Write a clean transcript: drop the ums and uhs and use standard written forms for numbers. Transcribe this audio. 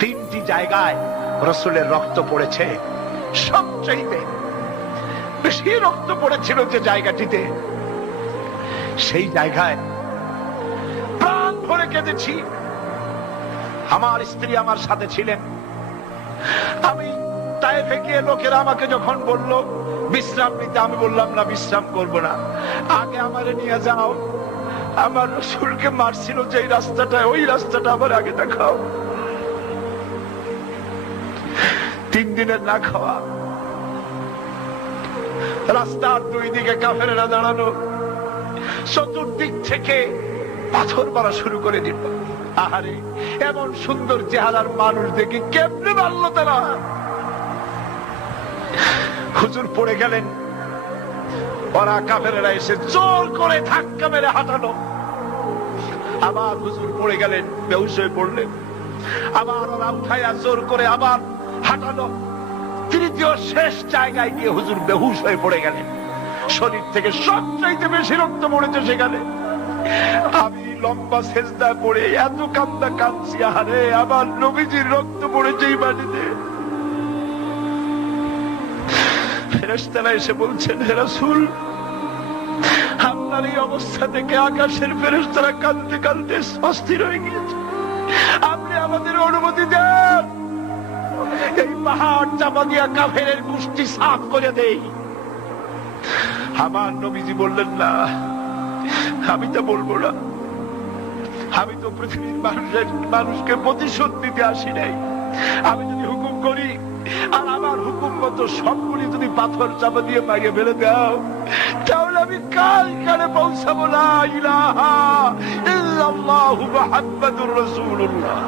তিনটি জায়গায় রাসূলের রক্ত পড়েছে। সবচেয়ে বেশি রক্ত পড়েছিল যে জায়গাটিতে, সেই জায়গায় প্রাণ ভরে কেঁদেছি। আমার স্ত্রী আমার সাথে ছিলেন। আমি তায়েফে গিয়ে লোকেরা আমাকে যখন বলল বিশ্রাম নিতে, আমি বললাম না, বিশ্রাম করব না, আগে আমারে নিয়ে যাও। আমার রাসূলকে মারছিল যে রাস্তাটা, ওই রাস্তাটা আমার আগে দেখাও। 3 দিনের না খাওয়া, রাস্তার দুই দিকে কাফেরেরা দাঁড়ানো, চতুর্দিক থেকে পাথর মারা শুরু করে দিল। আহারে, এমন সুন্দর চেহারার মানুষ দেখি কেমনে মারলো তারা। হুজুর পড়ে গেলেন, ওরা কাফেরেরা এসে জোর করে ধাক্কা মেরে হাঁটালো। আবার হুজুর পড়ে গেলেন, বেহুশ হয়ে পড়লেন। আবার ওরা উঠাইয়া জোর করে আবার হাঁটালো। তৃতীয় শেষ জায়গায় গিয়ে হুজুর বেহুশ হয়ে পড়ে গেলেন। শরীর থেকে সবচাইতে বেশি রক্ত পড়েছে সেখানে। আমি লম্বা সেজদায় পড়ে এত কান্না কাঁদছি, আরে আমার নবীজির রক্ত পড়েছে এই মাটিতে। ফেরেশতারা এসে বলছেন, হে রাসূল, আপনার এই অবস্থা দেখে আকাশের ফেরেশতারা কাঁদতে কাঁদতে অস্থির হয়ে গিয়েছে। আপনি আমাদের অনুমতি দেন, এই পাহাড় চাপা দিয়া কাফেরের গোষ্ঠী সাফ করে দেই। আমার নবীজি বললেন, না, আমি তো বলবো না। আমি তো পৃথিবীর মানুষকে প্রতিশোধ দিতে আসি নাই। আমি যদি হুকুম করি আর আমার হুকুম মতো সবগুলি যদি পাথর চাপা দিয়ে মারিয়ে ফেলে দাও, তাহলে আমি কাল কালে পৌঁছাবো না ইলাহা ইল্লাল্লাহু মুহাম্মাদুর রাসূলুল্লাহ।